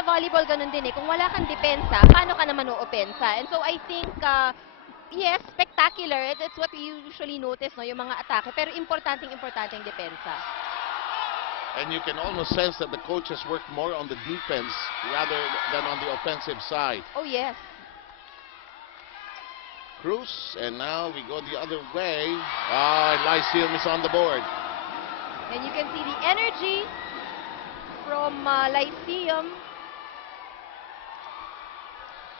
sa volleyball, ganun din eh. Kung wala kang depensa, paano ka naman uopensa? And so I think, yes, spectacular. It's what we usually notice, no, yung mga atake. Pero importanteng depensa. And you can almost sense that the coaches work more on the defense rather than on the offensive side. Oh, yes. Cruz, and now we go the other way. Lyceum is on the board. And you can see the energy from Lyceum.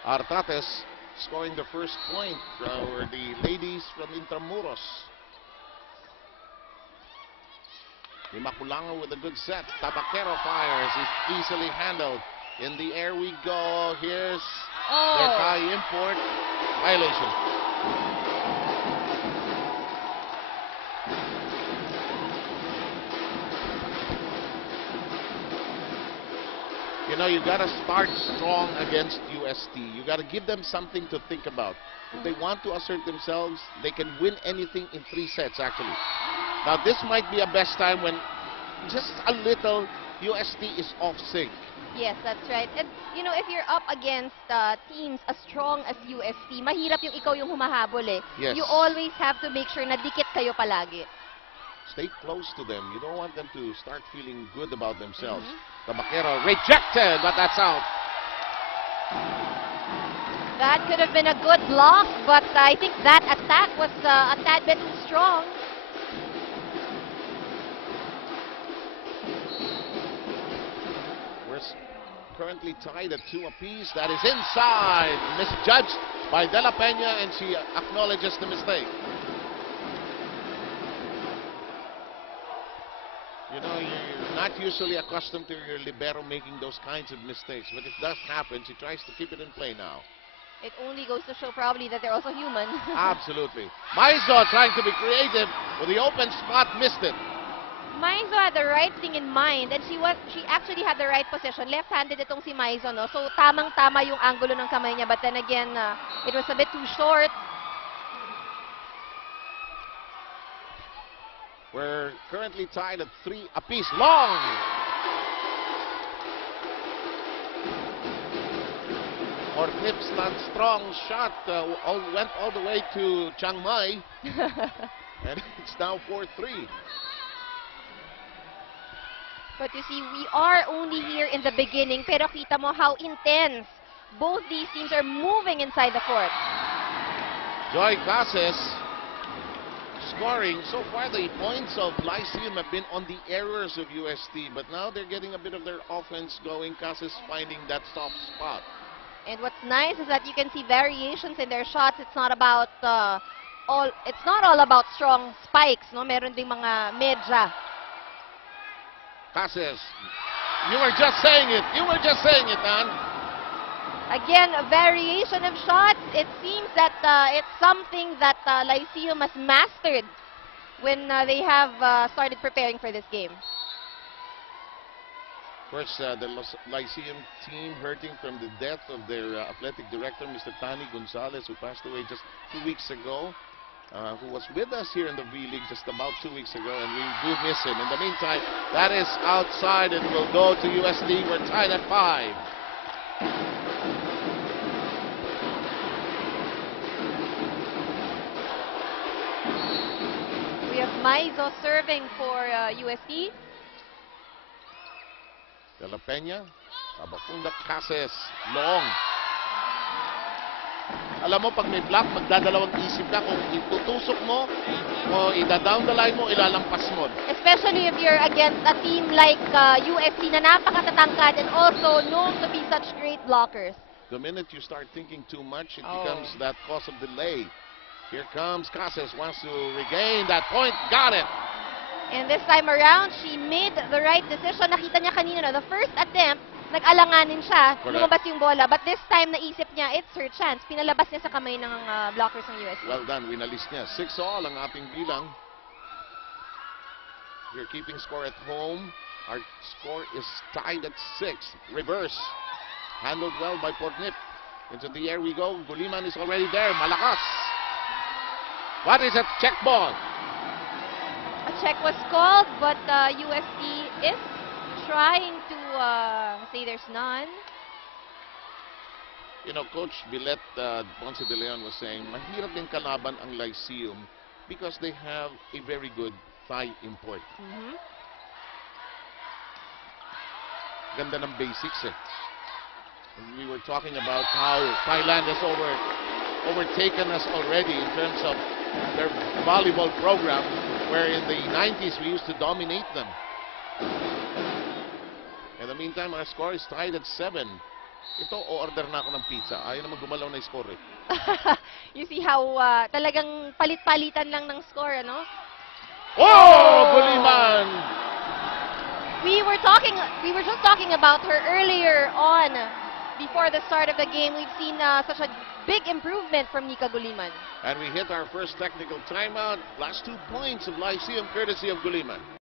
Artates scoring the first point for the ladies from Intramuros. Imaculango with a good set. Tabaquero fires. It's easily handled. In the air we go. Here's the high import. Violation. You know, you got to start strong against UST. You got to give them something to think about. If they want to assert themselves, they can win anything in 3 sets, actually. Now, this might be a best time when just a little UST is off sync. Yes, that's right. And, you know, if you're up against teams as strong as UST, mahirap yung ikaw yung humahabol eh. Yes. You always have to make sure na dikit kayo palagi. Stay close to them. You don't want them to start feeling good about themselves. Tabaquero rejected, but that's out. That could have been a good block, but I think that attack was a tad bit too strong. We're currently tied at 2 apiece. That is inside. Misjudged by De La Peña, and she acknowledges the mistake. You know, you're not usually accustomed to your libero making those kinds of mistakes, but it does happen. She tries to keep it in play now. It only goes to show probably that they're also human. Absolutely. Maizo trying to be creative with the open spot, missed it. Maizo had the right thing in mind, and she actually had the right position. Left-handed itong si Maizo, no? So tamang-tama yung angulo ng kamay niya, but then again, it was a bit too short. We're currently tied at 3 apiece. Long! Ornip's not strong shot. Went all the way to Chiang Mai. And it's now 4-3. But you see, we are only here in the beginning, pero kita mo how intense both these teams are moving inside the court. Joy Cases scoring. So far, the points of Lyceum have been on the errors of UST, but now they're getting a bit of their offense going. Cases finding that soft spot. And what's nice is that you can see variations in their shots. It's not about it's not all about strong spikes, no? Meron ding mga medya. Cases, you were just saying it. You were just saying it, Ann. Again, a variation of shots. It seems that it's something that Lyceum has mastered when they have started preparing for this game. Of course, the Lyceum team hurting from the death of their athletic director, Mr. Tani Gonzalez, who passed away just 2 weeks ago, who was with us here in the V-League just about 2 weeks ago, and we do miss him. In the meantime, that is outside and will go to UST. We're tied at 5. We have Maizo serving for UST. De La Peña, Abacunda Cases, long. Alam mo, pag may block, magdadalawang isip ka kung itutusok mo o ida-down the line mo, ilalampas mo. Especially if you're against a team like UST na napakatatangkad and also known to be such great blockers. The minute you start thinking too much, it becomes that cause of delay. Here comes Cases, wants to regain that point, got it. And this time around, she made the right decision. Nakita niya kanina, no, the first attempt, nag-alanganin siya, lumabas yung bola. But this time, naisip niya, it's her chance. Pinalabas niya sa kamay ng blockers ng UST. Well done, winalis niya. 6-all ang ating bilang. We're keeping score at home. Our score is tied at 6. Reverse. Handled well by Portnip. Into the air we go. Guliman is already there. Malakas. What is a check ball? A check was called, but UST is trying to say there's none. You know, Coach Bilet Ponce de Leon was saying, mahirap din kalaban ang Lyceum because they have a very good Thai import. Ganda ng basics eh. And we were talking about how Thailand has overtaken us already in terms of their volleyball program, where in the 90s we used to dominate them. In the meantime, our score is tied at 7. Ito, o-order na ako ng pizza. Ayaw naman gumalaw na score eh. You see how talagang palit-palitan lang ng score, ano? Oh! Guliman! We were just talking about her earlier on, before the start of the game. We've seen such a big improvement from Nika Guliman. And we hit our first technical timeout. Last 2 points of Lyceum courtesy of Guliman.